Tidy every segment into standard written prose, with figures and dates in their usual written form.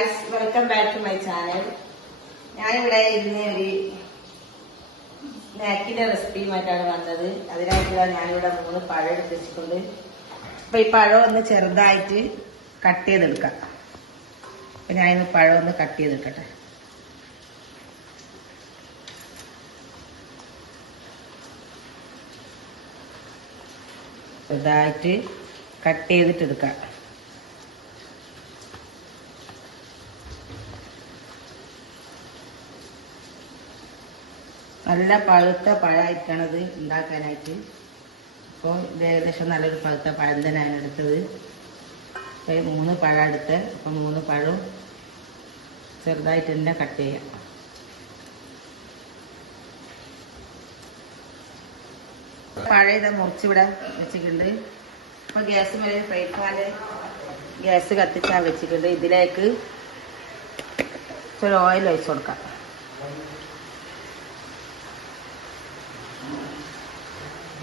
Guys, welcome back to my channel. ഞാനിവിടെ ഇന്ന് ഒരു സ്നാക്കിന്റെ റെസിപ്പിയുമായിട്ടാണ് വന്നത്. അതിനായിട്ടുള്ള ഞാനിവിടെ 3 പഴം എടുത്ത് വെച്ചിട്ടുണ്ട്. അപ്പൊ ഈ പഴം ഒന്ന് ചെറുതായിട്ട് കട്ട് ചെയ്തെടുക്കാം. അപ്പൊ ഞാനിന്ന് പഴം ഒന്ന് കട്ട് ചെയ്തെടുക്കട്ടെ. ചെറുതായിട്ട് കട്ട് ചെയ്തിട്ടെടുക്കാം. നല്ല പഴുത്ത പഴമായിട്ടാണ് ഇത് ഉണ്ടാക്കാനായിട്ട്. അപ്പോൾ ഇത് ഏകദേശം നല്ലൊരു പഴുത്ത പഴം തന്നെയാണ് എടുത്തത്. അപ്പോൾ 3 പഴം എടുത്ത് അപ്പോൾ 3 പഴവും ചെറുതായിട്ട് തന്നെ കട്ട് ചെയ്യാം. പഴം ഇത് മുറിച്ചിവിടെ വെച്ചിട്ടുണ്ട്. അപ്പോൾ ഗ്യാസ് മേലെ ഫ്രൈ പാന് ഗ്യാസ് കത്തിച്ചാൽ വെച്ചിട്ടുണ്ട്. ഇതിലേക്ക് ഒരു ഓയിൽ ഒഴിച്ച് കൊടുക്കാം.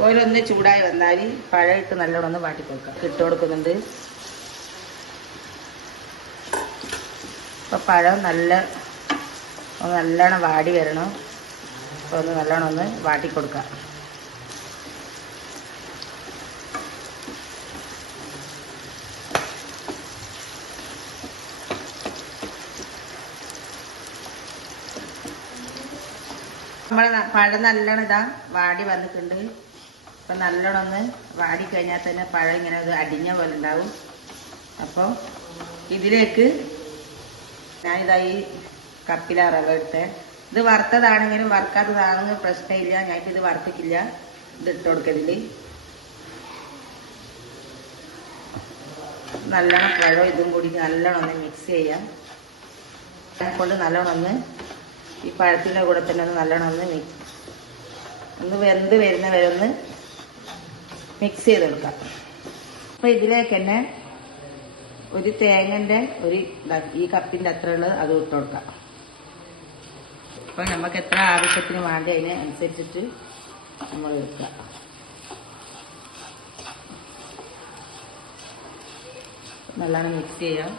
ഓയിലൊന്ന് ചൂടായി വന്നാൽ പഴം ഇട്ട് നല്ലോണം ഒന്ന് വാട്ടി കൊടുക്കാം. ഇട്ട് കൊടുക്കുന്നുണ്ട്. അപ്പോൾ പഴം നല്ലോണം വാടി വരണം. അപ്പോൾ ഒന്ന് നല്ലോണം ഒന്ന് വാട്ടി കൊടുക്കാം. നമ്മളെ പഴം നല്ലോണം ഇതാ വാടി വന്നിട്ടുണ്ട്. അപ്പം നല്ലോണം ഒന്ന് വാടിക്കഴിഞ്ഞാൽ തന്നെ പഴം ഇങ്ങനെ ഒരു അടിഞ്ഞ പോലെ ഉണ്ടാവും. അപ്പോൾ ഇതിലേക്ക് ഞാനിതാ ഈ കപ്പില റവ എടുത്ത്, ഇത് വറുത്തതാണെങ്കിലും വറുക്കാത്തതാണെങ്കിലും പ്രശ്നമില്ല. ഞാനിപ്പോൾ ഇത് വറുത്തിട്ടില്ല. ഇത് ഇട്ട് കൊടുക്കരുത്. നല്ലോണം പഴം ഇതും കൂടി നല്ലോണം ഒന്ന് മിക്സ് ചെയ്യാം. കൊണ്ട് നല്ലോണം ഒന്ന് ഈ പഴത്തിൻ്റെ കൂടെ തന്നെ ഒന്ന് നല്ലോണം ഒന്ന് വെന്ത് വരുന്ന വരെ ഒന്ന് മിക്സ് ചെയ്തെടുക്കാം. അപ്പോൾ ഇതിലേക്ക് തന്നെ ഒരു തേങ്ങൻ്റെ ഈ കപ്പിൻ്റെ അത്ര ഉള്ളത് അത് ഇട്ട് കൊടുക്കാം. അപ്പോൾ നമുക്ക് എത്ര ആവശ്യത്തിന് വേണ്ടി അതിന് അനുസരിച്ചിട്ട് നമ്മൾ എടുക്കുക. നല്ലോണം മിക്സ് ചെയ്യാം.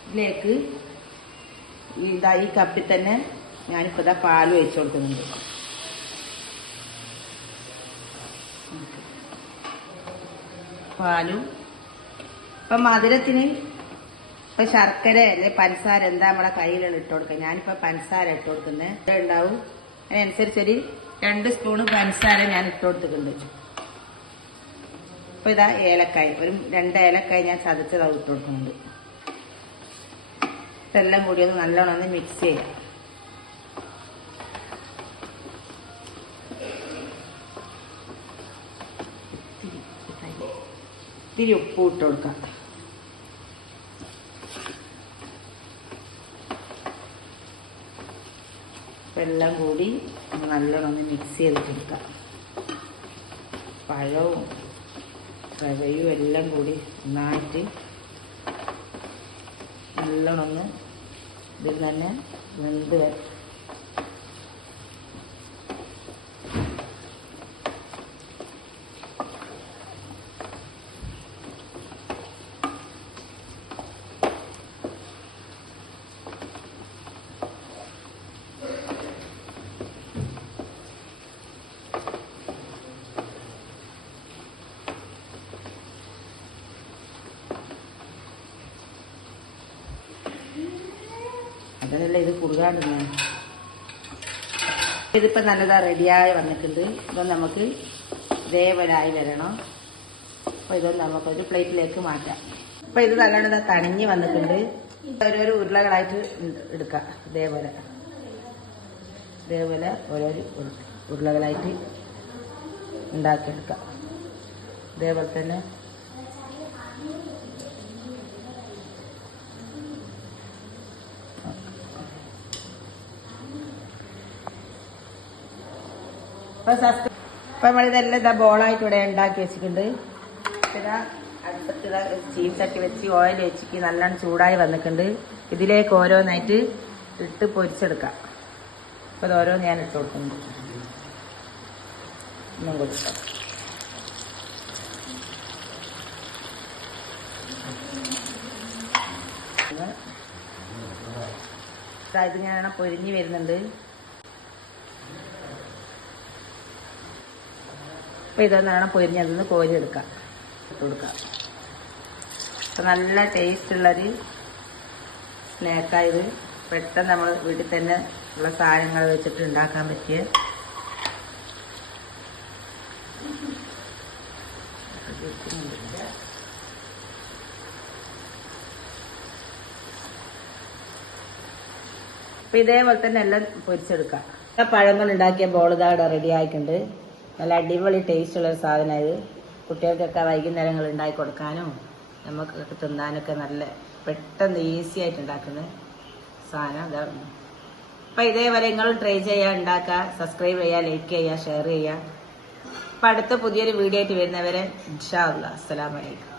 ഇതിലേക്ക് ഈ കപ്പിൽ തന്നെ ഞാനിപ്പോൾ ഇതാ പാൽ ഒഴിച്ചു കൊടുക്കുന്നുണ്ട്. പാലും ഇപ്പം മധുരത്തിന് ഇപ്പം ശർക്കര അല്ലെ പഞ്ചസാര എന്താ നമ്മളെ കയ്യിലുള്ള ഇട്ട് കൊടുക്കുക. ഞാനിപ്പോൾ പഞ്ചസാര ഇട്ട് കൊടുക്കുന്നത് ഉണ്ടാവും. അതിനനുസരിച്ചൊരു 2 സ്പൂണ് പഞ്ചസാര ഞാൻ ഇട്ട് കൊടുത്തിട്ടുണ്ട്. അപ്പോൾ ഇതാ ഏലക്കായ്, ഒരു 2 ഏലക്കായ് ഞാൻ ചതച്ചത് ഇട്ട് കൊടുക്കുന്നുണ്ട്. ഇതെല്ലാം കൂടി ഒന്ന് നല്ലോണം ഒന്ന് മിക്സ് ചെയ്യാം. ഇത്തിരി ഉപ്പ് ഇട്ട് കൊടുക്കാം. എല്ലാം കൂടി നല്ലോണം ഒന്ന് മിക്സ് ചെയ്തിട്ടെടുക്കാം. പഴവും റവയും എല്ലാം കൂടി നന്നായിട്ട് നല്ലോണം ഒന്ന് ഇതിൽ തന്നെ വെന്ത് വരും. അതല്ല ഇത് കുറുകാണ്ടുന്ന ഇതിപ്പോൾ നല്ലതാ റെഡിയായി വന്നിട്ടുണ്ട്. ഇതൊന്ന് നമുക്ക് ഇതേപോലായി വരണം. അപ്പോൾ ഇതൊന്ന് നമുക്കൊരു പ്ലേറ്റിലേക്ക് മാറ്റാം. അപ്പോൾ ഇത് നല്ലോണം തണിഞ്ഞ് വന്നിട്ടുണ്ട്. ഓരോരോ ഉരുളകളായിട്ട് എടുക്കാം. ഇതേപോലെ ഓരോരോ ഉരുളകളായിട്ട് ഉണ്ടാക്കിയെടുക്കാം. ഇതേപോലെ തന്നെ ഇപ്പം നമ്മളിതെല്ലാം ബോളായിട്ട് ഇവിടെ ഉണ്ടാക്കി വെച്ചിട്ടുണ്ട്. പിന്നെ അടുപ്പത്ത് ചീനച്ചട്ടി വെച്ച് ഓയിൽ വെച്ചിട്ട് നല്ലോണം ചൂടായി വന്നിട്ടുണ്ട്. ഇതിലേക്ക് ഓരോന്നായിട്ട് ഇട്ട് പൊരിച്ചെടുക്കാം. അപ്പോൾ ഇത് ഓരോന്ന് ഞാൻ ഇട്ട് കൊടുക്കുന്നുണ്ട്. ഒന്നും കൊടുക്കാം. ഇത് ഞാൻ പൊരിഞ്ഞ് വരുന്നുണ്ട്. അപ്പൊ ഇതൊന്നാണ് പൊരിഞ്ഞതെന്ന് കോരി എടുക്കാം, ഇട്ട് കൊടുക്കാം. അപ്പൊ നല്ല ടേസ്റ്റ് ഉള്ളൊരു സ്നാക്കായത്. പെട്ടെന്ന് നമ്മൾ വീട്ടിൽ തന്നെ ഉള്ള സാധനങ്ങൾ വെച്ചിട്ട് ഉണ്ടാക്കാൻ പറ്റിയ അപ്പൊ ഇതേപോലെ തന്നെ എല്ലാം പൊരിച്ചെടുക്കാം. പഴങ്ങൾ ഉണ്ടാക്കിയ ബോൾ ഇതാടെ റെഡി ആയിട്ടുണ്ട്. നല്ല അടിപൊളി ടേസ്റ്റ് ഉള്ളൊരു സാധനമായത്. കുട്ടികൾക്കൊക്കെ വൈകുന്നേരങ്ങൾ ഉണ്ടാക്കി കൊടുക്കാനും നമുക്കൊക്കെ തിന്നാനൊക്കെ നല്ല പെട്ടെന്ന് ഈസി ആയിട്ട് ഉണ്ടാക്കുന്ന സാധനം ഇതാണ്. അപ്പൊ ഇതേപോലെ നിങ്ങൾ ട്രൈ ചെയ്യുക, ഉണ്ടാക്കുക, സബ്സ്ക്രൈബ് ചെയ്യുക, ലൈക്ക് ചെയ്യുക, ഷെയർ ചെയ്യുക. അപ്പൊ അടുത്ത പുതിയൊരു വീഡിയോ ആയിട്ട് വരുന്നവരെ ഇൻഷാ അല്ലാഹ് അസ്സലാമു അലൈക്കും.